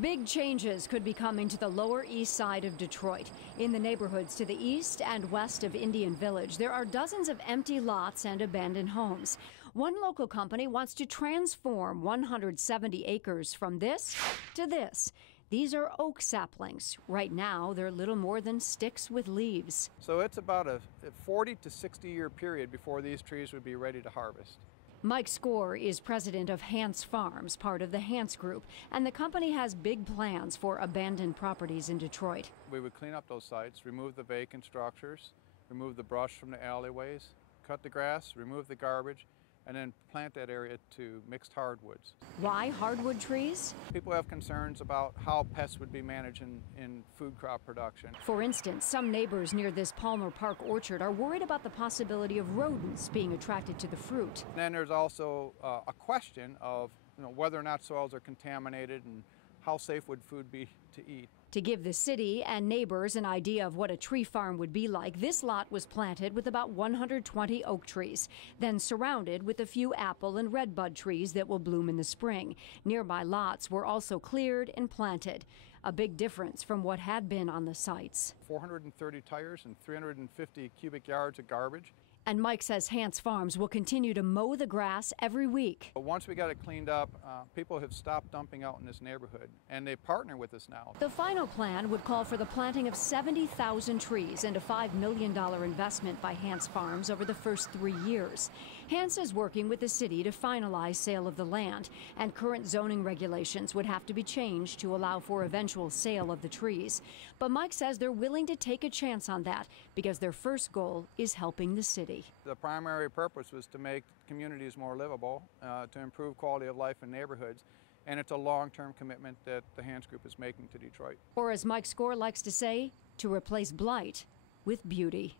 Big changes could be coming to the Lower East Side of Detroit. In the neighborhoods to the east and west of Indian Village, there are dozens of empty lots and abandoned homes. One local company wants to transform 170 acres from this to this. These are oak saplings. Right now, they're little more than sticks with leaves. So it's about a 40 to 60 year period before these trees would be ready to harvest. Mike Score is president of Hantz Farms, part of the Hantz Group, and the company has big plans for abandoned properties in Detroit. We would clean up those sites, remove the vacant structures, remove the brush from the alleyways, cut the grass, remove the garbage, and then plant that area to mixed hardwoods. Why hardwood trees? People have concerns about how pests would be managed in food crop production. For instance, some neighbors near this Palmer Park orchard are worried about the possibility of rodents being attracted to the fruit. And then there's also a question of whether or not soils are contaminated and how safe would food be to eat. To give the city and neighbors an idea of what a tree farm would be like, this lot was planted with about 120 oak trees, then surrounded with a few apple and redbud trees that will bloom in the spring. Nearby lots were also cleared and planted, a big difference from what had been on the sites. 430 tires and 350 cubic yards of garbage. And Mike says Hantz Farms will continue to mow the grass every week. But once we got it cleaned up, people have stopped dumping out in this neighborhood, and they partner with us now. The final plan would call for the planting of 70,000 trees and a $5 million investment by Hantz Farms over the first 3 years. Hantz is working with the city to finalize sale of the land, and current zoning regulations would have to be changed to allow for eventual sale of the trees. But Mike says they're willing to take a chance on that because their first goal is helping the city. The primary purpose was to make communities more livable, to improve quality of life in neighborhoods, and it's a long-term commitment that the Hantz Group is making to Detroit. Or as Mike Score likes to say, to replace blight with beauty.